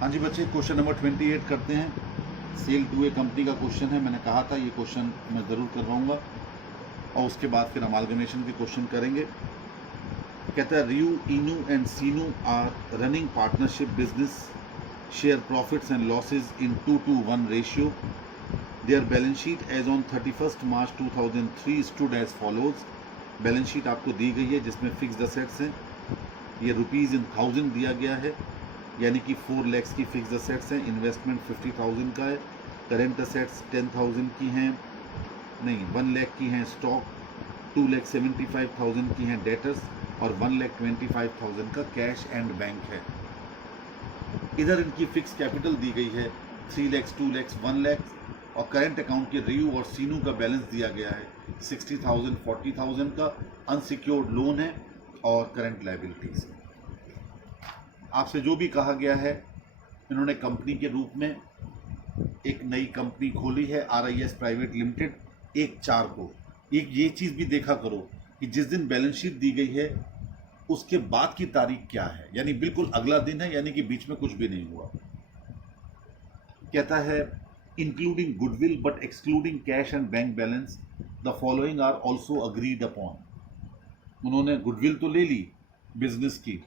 हाँ जी बच्चे, question number 28 करते हैं। सेल टू ए कंपनी का क्वेश्चन है। मैंने कहा था ये क्वेश्चन मैं ज़रूर करवाऊंगा और उसके बाद फिर अमालगमेशन के क्वेश्चन करेंगे। कहता है Riyu, Inu and Sinu are running partnership business, share profits and losses in 2:1 ratio. Their balance sheet as on 31 March 2003 stood as follows. Balance sheet आपको दी गई है जिसमें फिक्स्ड असेट्स हैं। ये रुपीज़ इन 1000 दिया गया है, यानी कि 4 लाख की फिक्स्ड असेट्स हैं। इन्वेस्टमेंट 50,000 का है। करेंट असेट्स 10,000 की हैं, नहीं 1 लाख की हैं। स्टॉक 2,75,000 की हैं डेटर्स, और 1,25,000 का कैश एंड बैंक है। इधर इनकी फिक्स कैपिटल दी गई है 3 लाख, 2 लाख, 1 लाख, और करंट अकाउंट के रियू और सीनू का बैलेंस दिया गया है 60,000, 40,000 का। अनसिक्योर्ड लोन है और करंट लायबिलिटीज। आपसे जो भी कहा गया है, इन्होंने कंपनी के रूप में एक नई कंपनी खोली है RIS प्राइवेट लिमिटेड 1/4 को। एक ये चीज़ भी देखा करो कि जिस दिन बैलेंस शीट दी गई है उसके बाद की तारीख क्या है, यानी बिल्कुल अगला दिन है, यानी कि बीच में कुछ भी नहीं हुआ। कहता है including goodwill but excluding cash and bank balance, the following are also agreed upon. उन्होंने गुडविल तो ले ली बिजनेस की,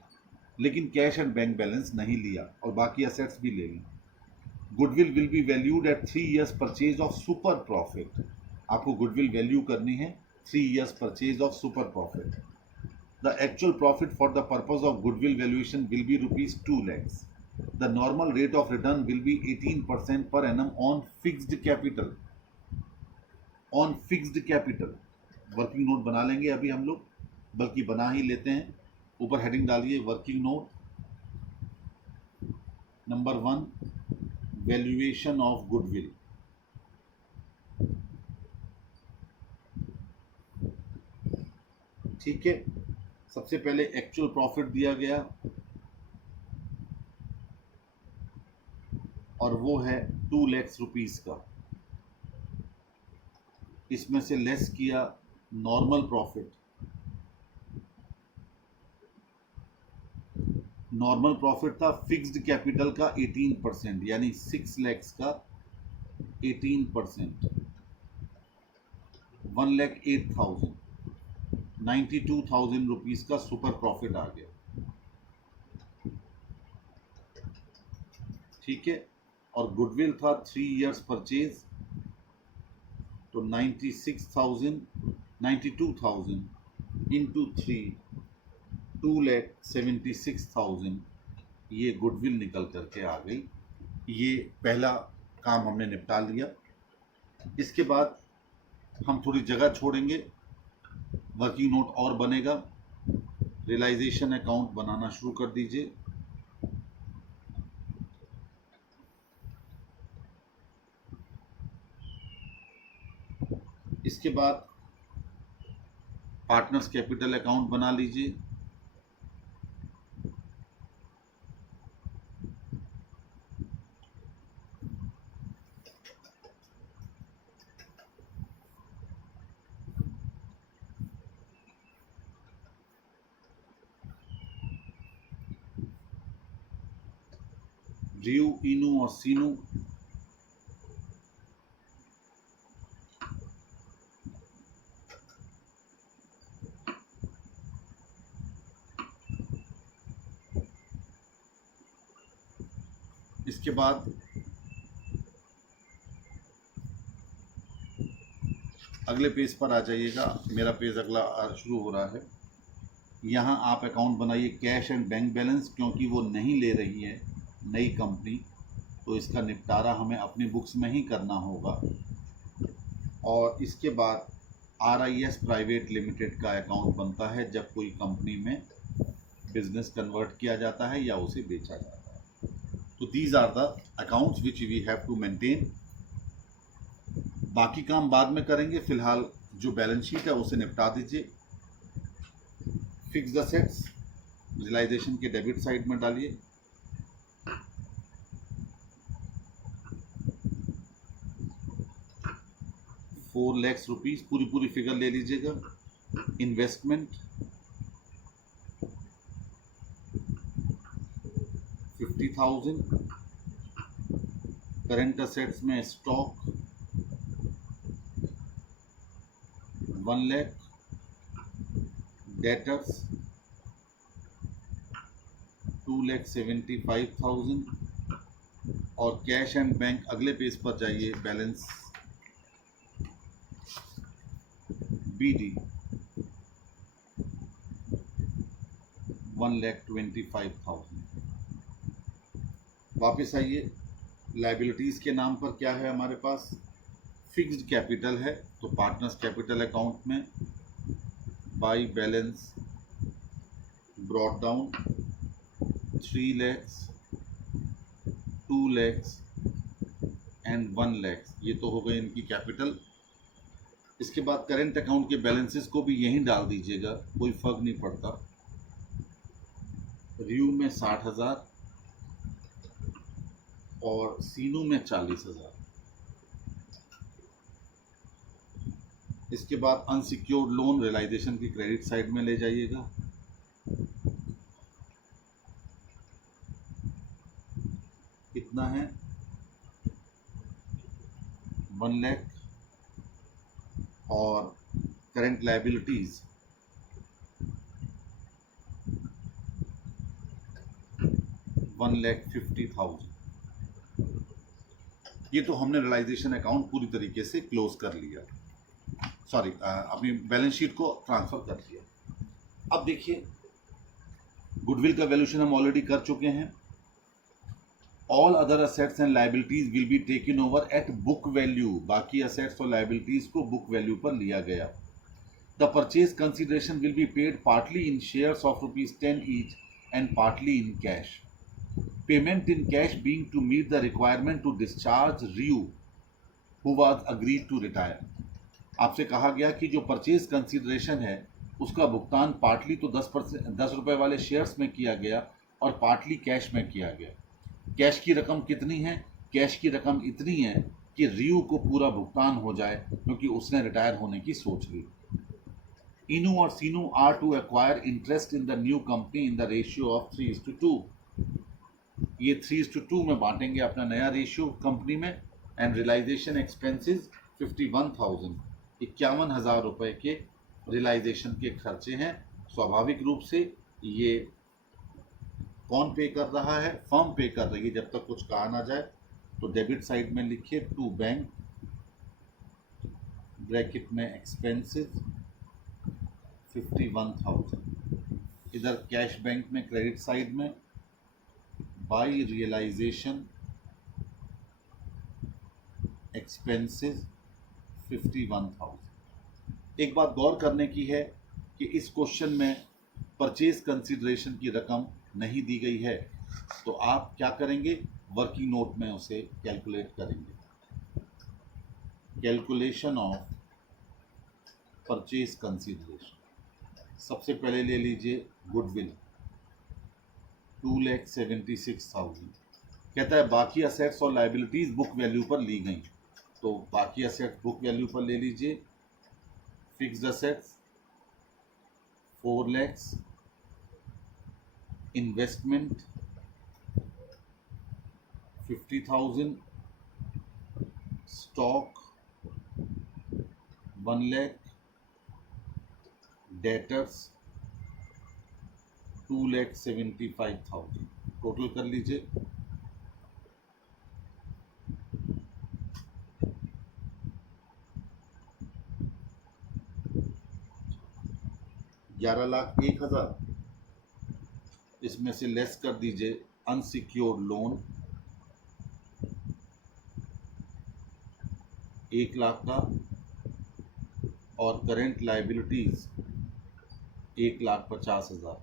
लेकिन कैश एंड बैंक बैलेंस नहीं लिया, और बाकी असेट्स भी ले ली। Goodwill will be valued at 3 years purchase of super profit. आपको गुडविल वैल्यू करनी है 3 years purchase of super profit. The actual profit for the purpose of goodwill valuation will be ₹2 lakhs। The normal rate of return will be 18% per annum on fixed capital. On fixed capital working note बना लेंगे अभी हम लोग, बल्कि बना ही लेते हैं। ऊपर हेडिंग डालिए working note number 1, valuation of goodwill. ठीक है, सबसे पहले एक्चुअल प्रॉफिट दिया गया और वो है 2 लाख रुपीस का। इसमें से लेस किया नॉर्मल प्रॉफिट। नॉर्मल प्रॉफिट था फिक्स्ड कैपिटल का 18%, यानी 6 लाख का 18%, 1,08,000, 92,000 रुपीज का सुपर प्रॉफिट आ गया। ठीक है, और गुडविल था 3 years परचेज, तो 96,000, 92,000 इंटू 3, 2,76,000 ये गुडविल निकल करके आ गई। ये पहला काम हमने निपटा लिया। इसके बाद हम थोड़ी जगह छोड़ेंगे, वर्किंग नोट और बनेगा। रियलाइजेशन अकाउंट बनाना शुरू कर दीजिए। इसके बाद पार्टनर्स कैपिटल अकाउंट बना लीजिए। रियू, इनू और सीनू इसके बाद अगले पेज पर आ जाइएगा। मेरा पेज अगला शुरू हो रहा है। यहाँ आप अकाउंट बनाइए कैश एंड बैंक बैलेंस, क्योंकि वो नहीं ले रही है नई कंपनी, तो इसका निपटारा हमें अपनी बुक्स में ही करना होगा। और इसके बाद RIS प्राइवेट लिमिटेड का अकाउंट बनता है जब कोई कंपनी में बिजनेस कन्वर्ट किया जाता है या उसे बेचा जाता है। तो these are the accounts which we have to maintain. बाकी काम बाद में करेंगे, फिलहाल जो बैलेंस शीट है उसे निपटा दीजिए। फिक्स्ड असेट्स रियलाइजेशन के डेबिट साइड में डालिए। ₹4 लाख पूरी फिगर ले लीजिएगा। इन्वेस्टमेंट 50,000, करंट असेट्स में स्टॉक 1 लाख, डेटर्स 2,75,000 और कैश एंड बैंक अगले पेज पर जाइए, बैलेंस BD 1,25,000। वापस आइए, लाइबिलिटीज़ के नाम पर क्या है हमारे पास, फिक्स्ड कैपिटल है, तो पार्टनर्स कैपिटल अकाउंट में by balance brought down 3 lakhs, 2 lakhs and 1 lakhs, ये तो हो गए इनकी कैपिटल। इसके बाद करेंट अकाउंट के बैलेंसेस को भी यहीं डाल दीजिएगा, कोई फर्क नहीं पड़ता। रियू में 60,000 और सीनू में 40,000। इसके बाद अनसिक्योर्ड लोन रियलाइजेशन की क्रेडिट साइड में ले जाइएगा, कितना है 1 लाख और करंट लायबिलिटीज 1,50,000। ये तो हमने रियलाइजेशन अकाउंट पूरी तरीके से क्लोज कर लिया, सॉरी अपनी बैलेंस शीट को ट्रांसफर कर दिया। अब देखिए गुडविल का वैल्यूएशन हम ऑलरेडी कर चुके हैं। All other assets and liabilities will be taken over at book value, बाकी असेट्स और लायबिलिटीज को बुक वैल्यू पर लिया गया। The purchase consideration will be paid partly in shares of ₹10 each and partly in cash. Payment in cash being to meet the requirement to discharge Riyu who was agreed to retire. आपसे कहा गया कि जो purchase consideration है उसका भुगतान partly तो 10 रुपए वाले शेयर्स में किया गया और पार्टली कैश में किया गया। कैश की रकम कितनी है? कैश की रकम इतनी है कि रियू को पूरा भुगतान हो जाए क्योंकि उसने रिटायर होने की सोच ली। इनू और Sinu are to acquire interest in the new company in the ratio of 3:2। ये 3:2 में बांटेंगे अपना नया रेशियो कंपनी में। एंड रियलाइजेशन एक्सपेंसेस 51,000, 51,000 रुपए के रियलाइजेशन के खर्चे हैं। स्वाभाविक रूप से ये कौन पे कर रहा है? फर्म पे कर रही है, जब तक कुछ कहा ना जाए। तो डेबिट साइड में लिखिए टू बैंक, ब्रैकेट में एक्सपेंसेस 51,000। इधर कैश बैंक में क्रेडिट साइड में बाई रियलाइजेशन एक्सपेंसेस 51,000। एक बात गौर करने की है कि इस क्वेश्चन में परचेज कंसिडरेशन की रकम नहीं दी गई है, तो आप क्या करेंगे? वर्किंग नोट में उसे कैलकुलेट करेंगे। Calculation of purchase consideration. सबसे पहले ले लीजिए गुडविल 2,76,000। कहता है बाकी असेट्स और लायबिलिटीज बुक वैल्यू पर ली गई, तो बाकी असेट्स बुक वैल्यू पर ले लीजिए। Fixed assets 4 lakhs, investment 50,000, stock 1 lakh, debtors 2,75,000। Total कर लीजिए। ₹11,01,000। इसमें से लेस कर दीजिए अनसिक्योर्ड लोन 1 लाख का और करेंट लायबिलिटीज 1,50,000।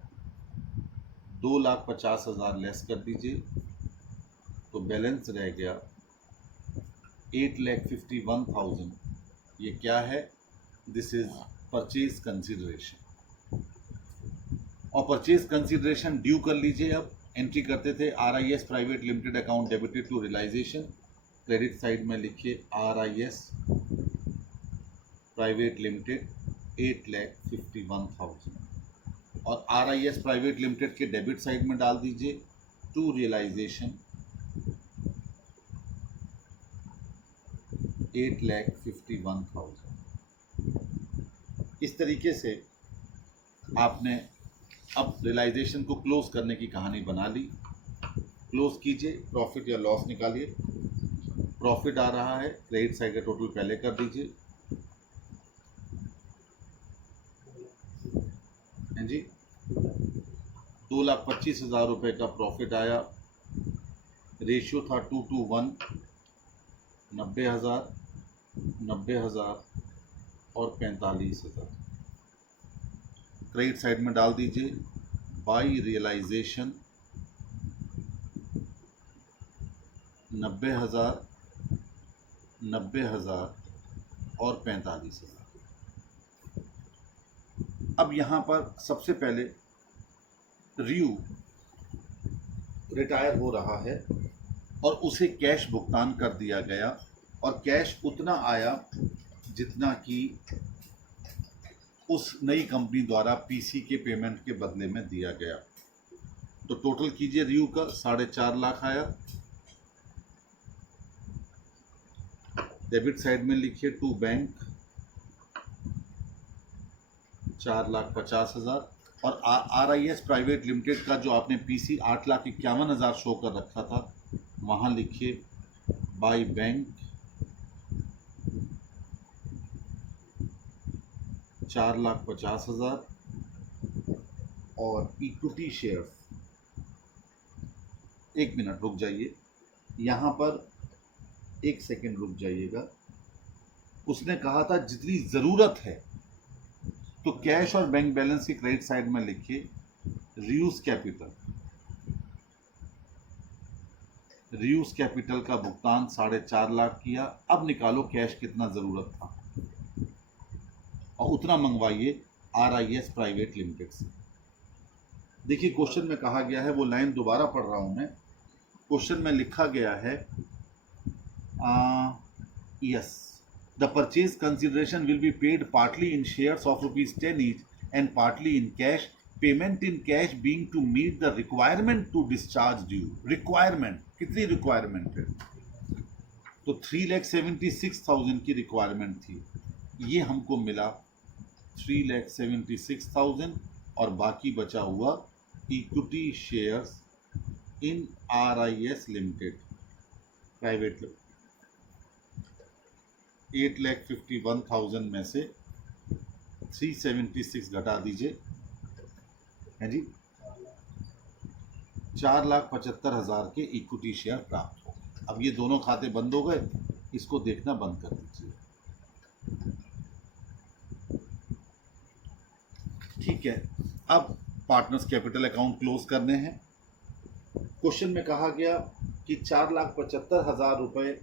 2,50,000 लेस कर दीजिए तो बैलेंस रह गया 8,51,000। ये क्या है? This is purchase consideration. और परचेज कंसिडरेशन ड्यू कर लीजिए। अब एंट्री करते थे RIS private limited account debited to realization. Credit side में लिखिए RIS प्राइवेट लिमिटेड 8,51,000 और RIS प्राइवेट लिमिटेड के डेबिट साइड में डाल दीजिए टू रियलाइजेशन 8,51,000। इस तरीके से आपने अब रियलाइजेशन को क्लोज करने की कहानी बना ली। क्लोज कीजिए, प्रॉफिट या लॉस निकालिए। प्रॉफिट आ रहा है, क्रेडिट साइड का टोटल पहले कर दीजिए। हैं जी, 2,25,000 रुपये का प्रॉफिट आया। रेशियो था 2:1, 90,000, 90,000 और 45,000। क्रेडिट साइड में डाल दीजिए। बाई रियलाइजेशन 90,000, 90,000 और 45,000। अब यहाँ पर सबसे पहले रियू रिटायर हो रहा है और उसे कैश भुगतान कर दिया गया और कैश उतना आया जितना कि उस नई कंपनी द्वारा पीसी के पेमेंट के बदले में दिया गया। तो टोटल कीजिए रियू का 4.5 लाख आया। डेबिट साइड में लिखिए टू बैंक 4,50,000 और RIS प्राइवेट लिमिटेड का जो आपने पीसी 8,51,000 शो कर रखा था वहाँ लिखिए बाय बैंक 4,50,000 और इक्विटी शेयर। एक मिनट रुक जाइए, यहाँ पर एक सेकेंड रुक जाइएगा। उसने कहा था जितनी ज़रूरत है, तो कैश और बैंक बैलेंस की क्रेडिट साइड में लिखिए रियूज कैपिटल। रियूज कैपिटल का भुगतान 4.5 लाख किया। अब निकालो कैश कितना ज़रूरत था और उतना मंगवाइए RIS प्राइवेट लिमिटेड से। देखिए क्वेश्चन में कहा गया है, वो लाइन दोबारा पढ़ रहा हूं मैं। क्वेश्चन में लिखा गया है yes, the purchase consideration will be paid partly in shares of ₹10 each and partly in cash, payment in cash being to meet the requirement to discharge due. Requirement कितनी रिक्वायरमेंट है? तो 3,76,000 की रिक्वायरमेंट थी, ये हमको मिला 3,76,000 और बाकी बचा हुआ equity shares in RIS limited private limited. 8,51,000 में से 376 घटा दीजिए, है जी, 4,75,000 के इक्विटी शेयर प्राप्त हो। अब ये दोनों खाते बंद हो गए, इसको देखना बंद कर दीजिए। ठीक है, अब पार्टनर्स कैपिटल अकाउंट क्लोज करने हैं। क्वेश्चन में कहा गया कि 4,75,000 रुपये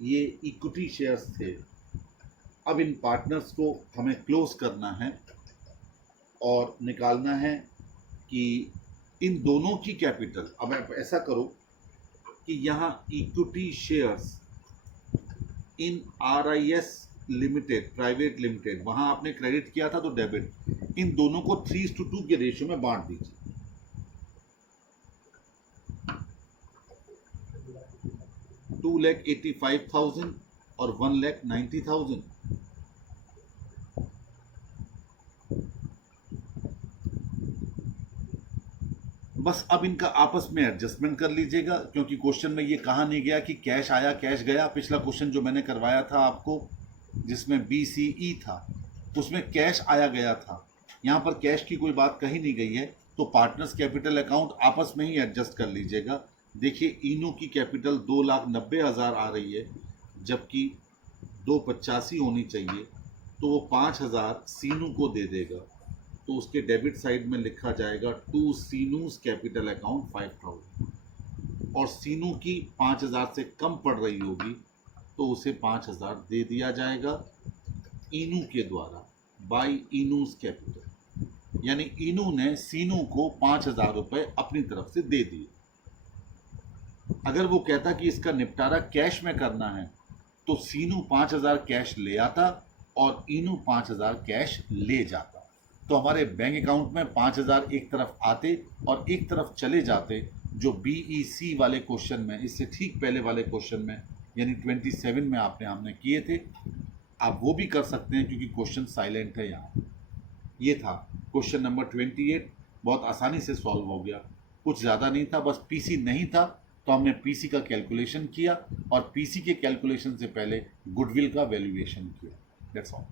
ये इक्विटी शेयर्स थे। अब इन पार्टनर्स को हमें क्लोज करना है और निकालना है कि इन दोनों की कैपिटल। अब आप ऐसा करो कि यहाँ equity shares in RIS limited private limited, वहाँ आपने क्रेडिट किया था तो डेबिट, इन दोनों को 3:2 के रेशियो में बांट दीजिए। 2,85,000 और 1,90,000। बस अब इनका आपस में एडजस्टमेंट कर लीजिएगा, क्योंकि क्वेश्चन में ये कहा नहीं गया कि कैश आया कैश गया। पिछला क्वेश्चन जो मैंने करवाया था आपको जिसमें BCE था उसमें कैश आया गया था, यहाँ पर कैश की कोई बात कही नहीं गई है। तो पार्टनर्स कैपिटल अकाउंट आपस में ही एडजस्ट कर लीजिएगा। देखिए इनू की कैपिटल 2,90,000 आ रही है, जबकि 285 होनी चाहिए, तो वो 5,000 सीनू को दे देगा। तो उसके डेबिट साइड में लिखा जाएगा टू सीनूज कैपिटल अकाउंट 5,000 और सीनू की 5,000 से कम पड़ रही होगी तो उसे 5,000 दे दिया जाएगा इनू के द्वारा बाय इनूज कैपिटल। यानी इनू ने सीनू को 5,000 रुपये अपनी तरफ से दे दिए। अगर वो कहता कि इसका निपटारा कैश में करना है तो सीनू 5,000 कैश ले आता और इनू 5,000 कैश ले जाता। तो हमारे बैंक अकाउंट में 5,000 एक तरफ आते और एक तरफ चले जाते, जो BEC वाले क्वेश्चन में, इससे ठीक पहले वाले क्वेश्चन में यानी 27 में हमने किए थे। आप वो भी कर सकते हैं क्योंकि क्वेश्चन साइलेंट है यहाँ। ये था क्वेश्चन नंबर 28, बहुत आसानी से सॉल्व हो गया, कुछ ज़्यादा नहीं था, बस पीसी नहीं था तो हमने पीसी का कैलकुलेशन किया और पीसी के कैलकुलेशन से पहले गुडविल का वैल्यूएशन किया। That's all.